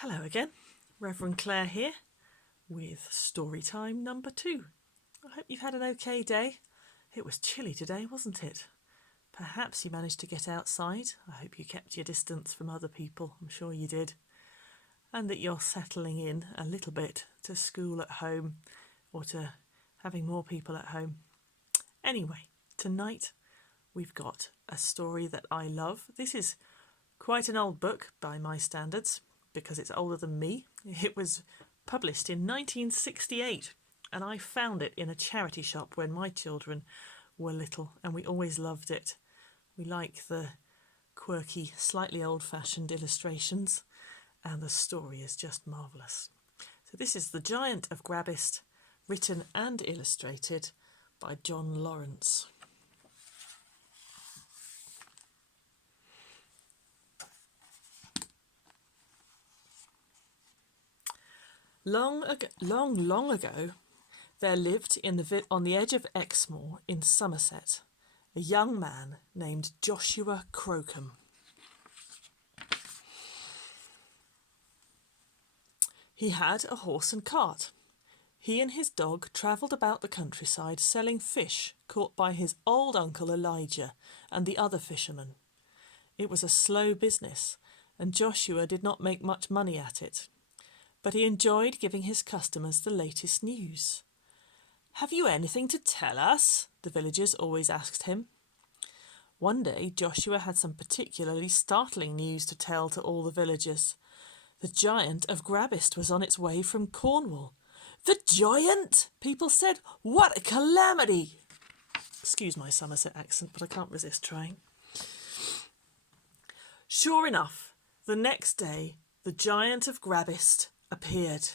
Hello again, Reverend Claire here with Storytime number 2. I hope you've had an okay day. It was chilly today, wasn't it? Perhaps you managed to get outside. I hope you kept your distance from other people. I'm sure you did. And that you're settling in a little bit to school at home or to having more people at home. Anyway, tonight we've got a story that I love. This is quite an old book by my standards, because it's older than me. It was published in 1968 and I found it in a charity shop when my children were little, and we always loved it. We like the quirky, slightly old-fashioned illustrations, and the story is just marvellous. So this is The Giant of Grabbist, written and illustrated by John Lawrence. Long ago, there lived on the edge of Exmoor in Somerset a young man named Joshua Crocombe. He had a horse and cart. He and his dog travelled about the countryside selling fish caught by his old uncle Elijah and the other fishermen. It was a slow business, and Joshua did not make much money at it. But he enjoyed giving his customers the latest news. "Have you anything to tell us?" the villagers always asked him. One day Joshua had some particularly startling news to tell to all the villagers. The giant of Grabbist was on its way from Cornwall. "The giant?" people said. "What a calamity!" Excuse my Somerset accent, but I can't resist trying. Sure enough, the next day the giant of Grabbist appeared.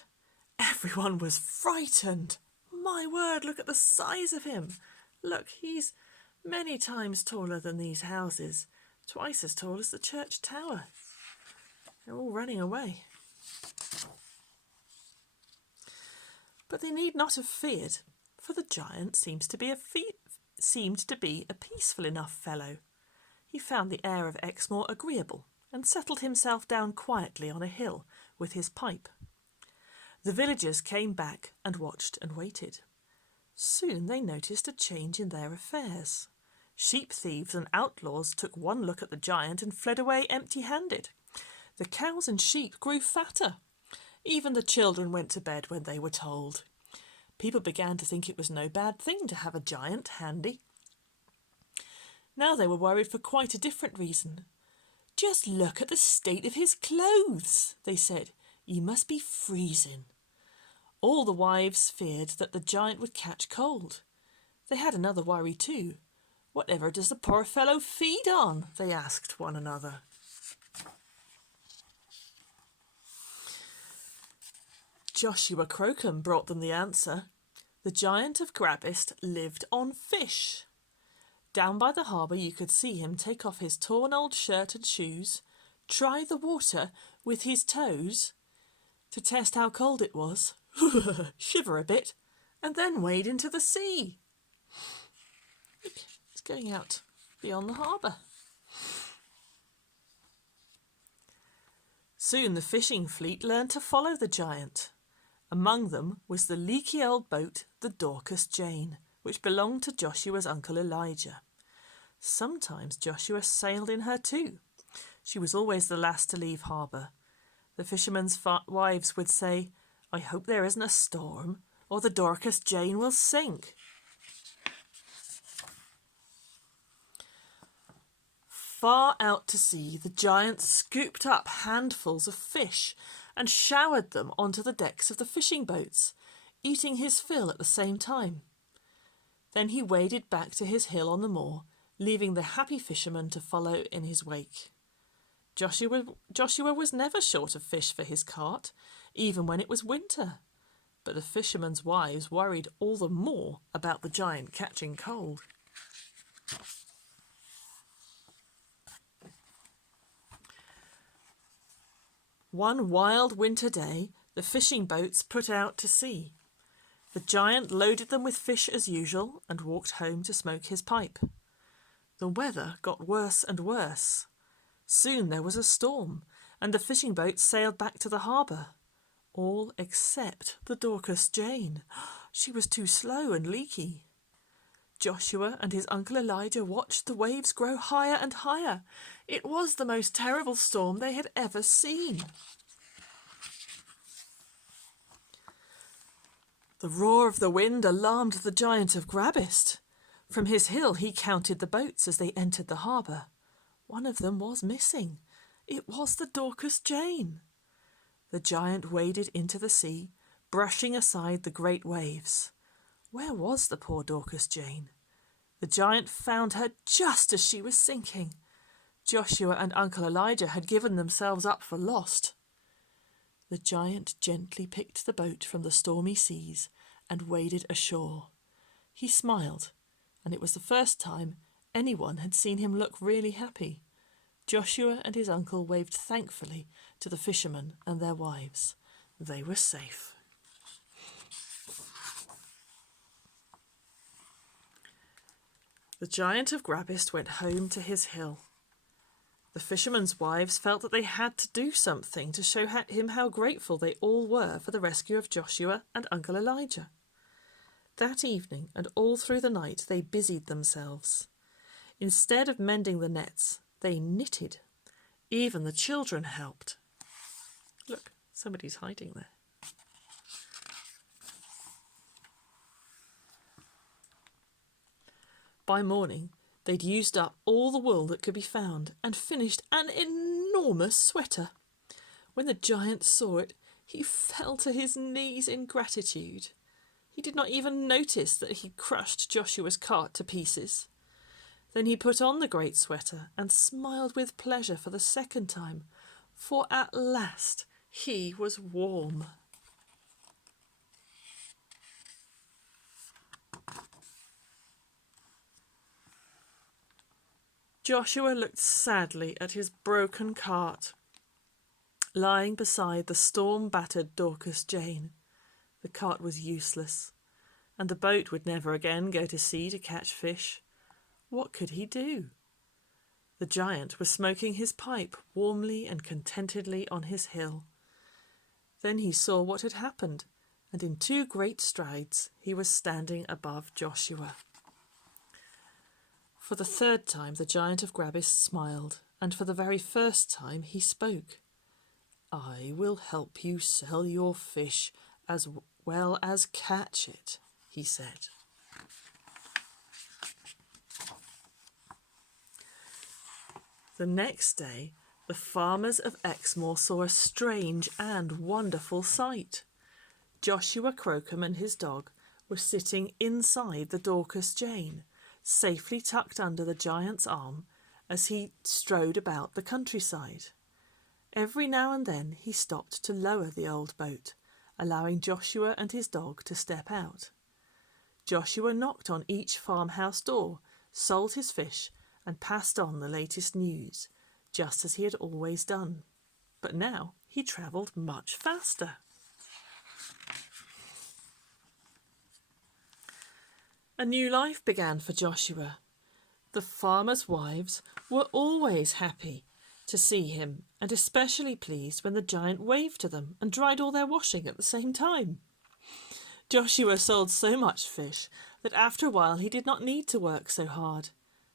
Everyone was frightened. My word, look at the size of him. Look, he's many times taller than these houses, twice as tall as the church tower. They're all running away. But they need not have feared, for the giant seemed to be a peaceful enough fellow. He found the air of Exmoor agreeable and settled himself down quietly on a hill with his pipe. The villagers came back and watched and waited. Soon they noticed a change in their affairs. Sheep thieves and outlaws took one look at the giant and fled away empty-handed. The cows and sheep grew fatter. Even the children went to bed when they were told. People began to think it was no bad thing to have a giant handy. Now they were worried for quite a different reason. "Just look at the state of his clothes," they said. "He must be freezing." All the wives feared that the giant would catch cold. They had another worry too. "Whatever does the poor fellow feed on?" they asked one another. Joshua Crocombe brought them the answer. The giant of Grabbist lived on fish. Down by the harbour you could see him take off his torn old shirt and shoes, try the water with his toes to test how cold it was, shiver a bit, and then wade into the sea. Look, it's going out beyond the harbour. Soon the fishing fleet learned to follow the giant. Among them was the leaky old boat, the Dorcas Jane, which belonged to Joshua's uncle Elijah. Sometimes Joshua sailed in her too. She was always the last to leave harbour. The fishermen's wives would say, "I hope there isn't a storm, or the Dorcas Jane will sink." Far out to sea, the giant scooped up handfuls of fish and showered them onto the decks of the fishing boats, eating his fill at the same time. Then he waded back to his hill on the moor, leaving the happy fishermen to follow in his wake. Joshua was never short of fish for his cart, even when it was winter. But the fishermen's wives worried all the more about the giant catching cold. One wild winter day, the fishing boats put out to sea. The giant loaded them with fish as usual and walked home to smoke his pipe. The weather got worse and worse. Soon there was a storm, and the fishing boats sailed back to the harbour. All except the Dorcas Jane. She was too slow and leaky. Joshua and his Uncle Elijah watched the waves grow higher and higher. It was the most terrible storm they had ever seen. The roar of the wind alarmed the giant of Grabbist. From his hill he counted the boats as they entered the harbour. One of them was missing. It was the Dorcas Jane. The giant waded into the sea, brushing aside the great waves. Where was the poor Dorcas Jane? The giant found her just as she was sinking. Joshua and Uncle Elijah had given themselves up for lost. The giant gently picked the boat from the stormy seas and waded ashore. He smiled, and it was the first time anyone had seen him look really happy. Joshua and his uncle waved thankfully to the fishermen and their wives. They were safe. The giant of Grabbist went home to his hill. The fishermen's wives felt that they had to do something to show him how grateful they all were for the rescue of Joshua and Uncle Elijah. That evening and all through the night they busied themselves. Instead of mending the nets, they knitted. Even the children helped. Look, somebody's hiding there. By morning, they'd used up all the wool that could be found and finished an enormous sweater. When the giant saw it, he fell to his knees in gratitude. He did not even notice that he'd crushed Joshua's cart to pieces. Then he put on the great sweater and smiled with pleasure for the second time, for at last he was warm. Joshua looked sadly at his broken cart, lying beside the storm-battered Dorcas Jane. The cart was useless, and the boat would never again go to sea to catch fish. What could he do? The giant was smoking his pipe warmly and contentedly on his hill. Then he saw what had happened, and in 2 great strides he was standing above Joshua. For the 3rd time the giant of Grabbist smiled, and for the very first time he spoke. "I will help you sell your fish as well as catch it," he said. The next day, the farmers of Exmoor saw a strange and wonderful sight. Joshua Crocombe and his dog were sitting inside the Dorcas Jane, safely tucked under the giant's arm as he strode about the countryside. Every now and then he stopped to lower the old boat, allowing Joshua and his dog to step out. Joshua knocked on each farmhouse door, sold his fish, and passed on the latest news, just as he had always done. But now he travelled much faster. A new life began for Joshua. The farmers' wives were always happy to see him, and especially pleased when the giant waved to them and dried all their washing at the same time. Joshua sold so much fish that after a while he did not need to work so hard.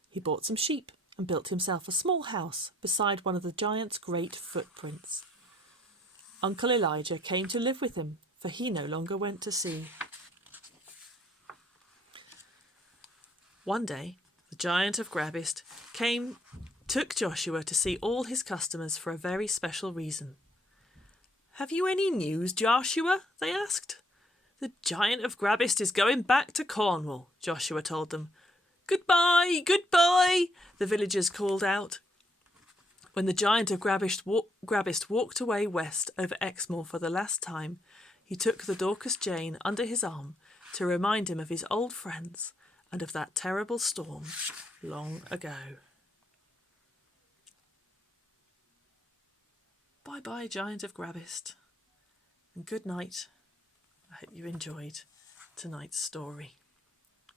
He bought some sheep and built himself a small house beside one of the giant's great footprints. Uncle Elijah came to live with him, for he no longer went to sea. One day, the giant of Grabbist took Joshua to see all his customers for a very special reason. "Have you any news, Joshua?" they asked. "The giant of Grabbist is going back to Cornwall," Joshua told them. "Goodbye, goodbye," the villagers called out. When the giant of Grabbist walked away west over Exmoor for the last time, he took the Dorcas Jane under his arm to remind him of his old friends and of that terrible storm long ago. Bye-bye, giant of Grabbist, and good night. I hope you enjoyed tonight's story.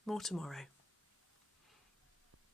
More tomorrow.